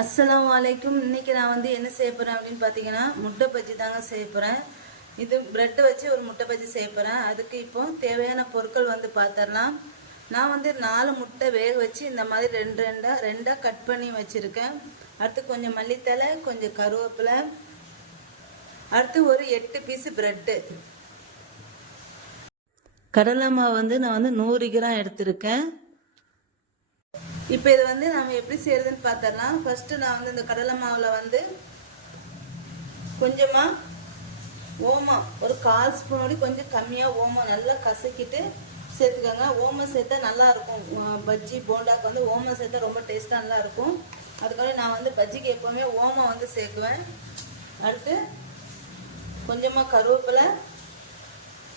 அஸ்லாம் வலைக்கும் இன்றைக்கி நான் வந்து என்ன செய்ய போகிறேன் அப்படின்னு பார்த்தீங்கன்னா முட்டை பஜ்ஜி தாங்க செய்ய போகிறேன் இது ப்ரெட்டை வச்சு ஒரு முட்டை பஜ்ஜி செய்ய போகிறேன் அதுக்கு இப்போ தேவையான பொருட்கள் வந்து பார்த்துடலாம் நான் வந்து நாலு முட்டை வேக வச்சு இந்த மாதிரி ரெண்டு ரெண்டாக ரெண்டாக கட் பண்ணி வச்சுருக்கேன். அடுத்து கொஞ்சம் மல்லித்தலை கொஞ்சம் கருவேப்பிலை. அடுத்து ஒரு எட்டு பீஸு ப்ரெட்டு கடலை மாவு வந்து நான் வந்து நூறு கிராம் எடுத்திருக்கேன். இப்போ இது வந்து நம்ம எப்படி செய்யறதுன்னு பார்த்தரலாம் ஃபர்ஸ்ட் நான் வந்து இந்த கடலை மாவுல வந்து கொஞ்சமா ஓமம் ஒரு கால் ஸ்பூன் கொஞ்சம் கம்மியா ஓமம் நல்லா கசக்கிட்டு சேர்த்துக்கோங்க. ஓமம் சேர்த்தா நல்லா இருக்கும் பஜ்ஜி போண்டாக்கு வந்து ஓமம் சேர்த்தா ரொம்ப டேஸ்டா நல்லா இருக்கும் அதுக்காக நான் வந்து பஜ்ஜிக்கு எப்பவுமே ஓமம் வந்து சேர்க்குவேன். அடுத்து கொஞ்சமா கருவேப்பிலை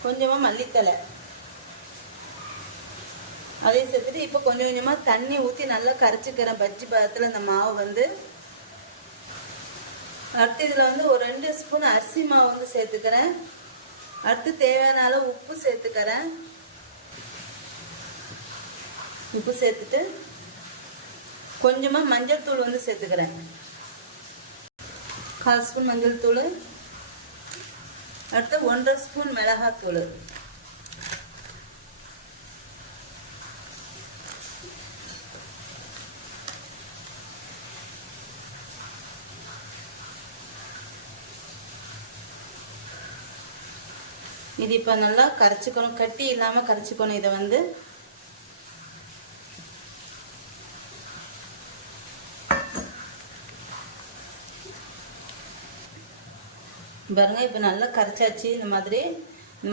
கொஞ்சமா மல்லித்தலை அதையும் சேர்த்துட்டு இப்போ கொஞ்சம் கொஞ்சமாக தண்ணி ஊற்றி நல்லா கரைச்சிக்கிறேன். பஜ்ஜி பதத்தில் இந்த மாவு வந்து. அடுத்து இதில் வந்து ஒரு ரெண்டு ஸ்பூன் அரிசி மாவு வந்து சேர்த்துக்கிறேன். அடுத்து தேவையான அளவு உப்பு சேர்த்துக்கிறேன். உப்பு சேர்த்துட்டு கொஞ்சமாக மஞ்சள் தூள் வந்து சேர்த்துக்கிறேன். கால் ஸ்பூன் மஞ்சள் தூள். அடுத்து ஒன்றரை ஸ்பூன் மிளகாய் இது இப்போ நல்லா கரைச்சிக்கணும். கட்டி இல்லாமல் கரைச்சிக்கணும் இதை வந்து. பாருங்க இப்போ நல்லா கரைச்சாச்சு. இந்த மாதிரி.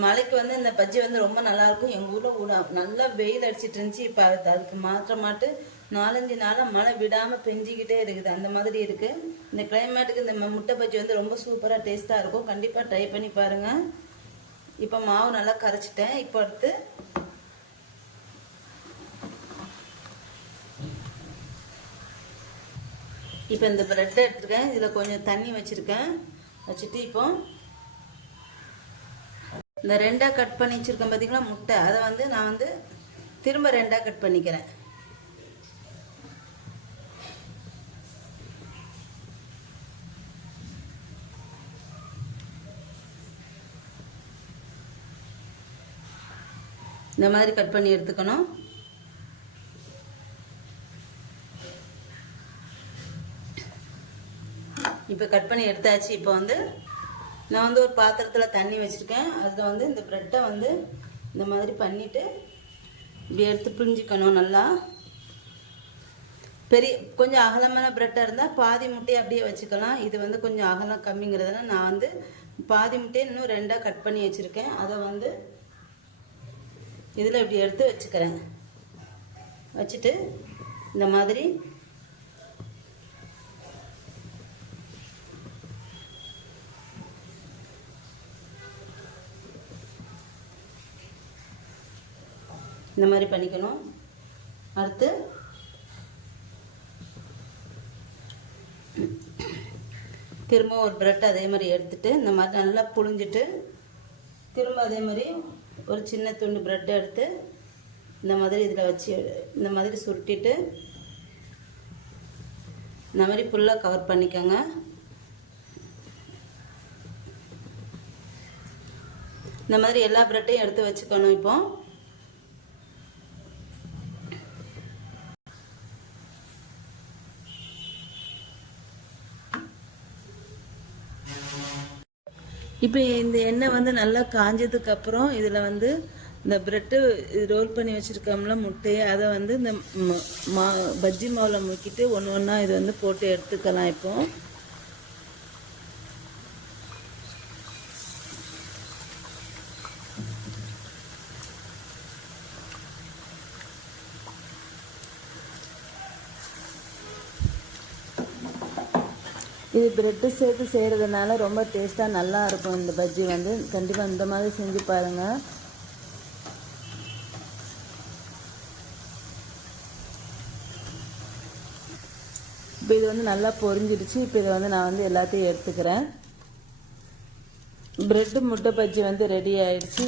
மழைக்கு வந்து இந்த பஜ்ஜி வந்து ரொம்ப நல்லாயிருக்கும் எங்கள் ஊரில் நல்லா வெயில் அடிச்சிட்டு இருந்துச்சு. இப்போ அது அதுக்கு மாற்றமாட்டு நாலஞ்சு நாளாக மழை விடாமல் பெஞ்சிக்கிட்டே இருக்குது. அந்த மாதிரி இருக்குது இந்த கிளைமேட்டுக்கு இந்த முட்டை பஜ்ஜி வந்து ரொம்ப சூப்பராக டேஸ்ட்டாக இருக்கும். கண்டிப்பாக ட்ரை பண்ணி பாருங்கள் இப்போ மாவு நல்லா கரைச்சிட்டேன். இப்போ அடுத்து இப்போ இந்த ப்ரெட்டை எடுத்துருக்கேன். இதில் கொஞ்சம் தண்ணி வச்சுருக்கேன். வச்சுட்டு இப்போ இந்த ரெண்டாக கட் பண்ணி வச்சுருக்கேன் பார்த்தீங்களா முட்டை. அதை வந்து நான் வந்து திரும்ப ரெண்டாக கட் பண்ணிக்கிறேன். இந்த மாதிரி கட் பண்ணி எடுத்துக்கணும். இப்போ கட் பண்ணி எடுத்தாச்சு. இப்போ வந்து நான் வந்து ஒரு பாத்திரத்தில் தண்ணி வச்சுருக்கேன். அதில் வந்து இந்த ப்ரெட்டை வந்து இந்த மாதிரி பண்ணிவிட்டு இப்படி எடுத்து பிழிஞ்சிக்கணும் நல்லா. பெரிய கொஞ்சம் அகலமான ப்ரெட்டாக இருந்தால் பாதி முட்டையை அப்படியே வச்சுக்கலாம். இது வந்து கொஞ்சம் அகலம் கம்மிங்கிறதுனால நான் வந்து பாதி முட்டையை இன்னும் ரெண்டாக கட் பண்ணி வச்சுருக்கேன். அதை வந்து இதில் இப்படி எடுத்து வச்சுக்கிறேன் வச்சுட்டு இந்த மாதிரி இந்த மாதிரி பண்ணிக்கணும். அடுத்து திரும்ப ஒரு ப்ரெட் அதே மாதிரி எடுத்துகிட்டு இந்த மாதிரி நல்லா புழிஞ்சிட்டு திரும்ப அதே மாதிரி ஒரு சின்ன துண்டு பிரெட் எடுத்து இந்த மாதிரி இதில் வச்சு இந்த மாதிரி சுருட்டிட்டு இந்த மாதிரி ஃபுல்லாக கவர் பண்ணிக்கோங்க. இந்த மாதிரி எல்லா பிரெட்டையும் எடுத்து வச்சுக்கணும் இப்போது இப்போ இந்த எண்ணெய் வந்து நல்லா காஞ்சதுக்கு அப்புறம் இதில் வந்து இந்த ப்ரெட்டு ரோல் பண்ணி வச்சுருக்கோம்ல முட்டையை அதை வந்து இந்த மா பஜ்ஜி மாவில் முக்கிட்டு ஒன்று ஒன்றா இது வந்து போட்டு எடுத்துக்கலாம் இப்போது இது பிரெட்டு சேர்த்து செய்கிறதுனால ரொம்ப டேஸ்ட்டாக நல்லா இருக்கும் இந்த பஜ்ஜி வந்து. கண்டிப்பாக இந்த மாதிரி செஞ்சு பாருங்கள் இப்போ இது வந்து நல்லா பொரிஞ்சிடுச்சு. இப்போ இதை வந்து நான் வந்து எல்லாத்தையும் எடுத்துக்கிறேன். பிரெட்டு முட்டை பஜ்ஜி வந்து ரெடி ஆயிடுச்சு.